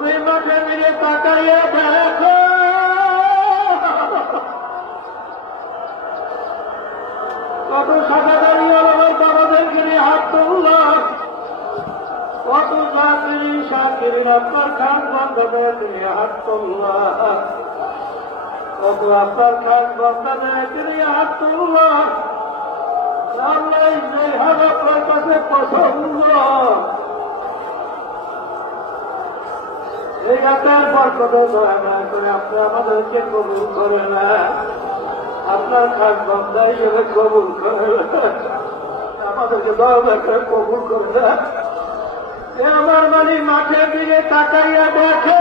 তুমি মাঠে মিলে তাকাইয়া দেখো, কত সাদাদারি আলাদার বাবাদেরকে নিয়ে হাত তুললাম, কত চাকরি সাকিরিন আপনার খান বন্ধাদেরকে নিয়ে হাত তুললাম, কত আপনার খান বন্ধাদেরকে নিয়ে হাত তুললাম। আল্লাহ যেভাবে আপনার কাছে পছন্দ, এই রাতের বরকতে দয়া করে আপনি আমাদেরকে কবুল করে না, আপনার খান বন্ধা হিসেবে কবুল করে না, আমাদেরকে দয়া করে কবুল করে না। আমার বাড়ি মাঠের দিকে তাকাইয়া দেখে,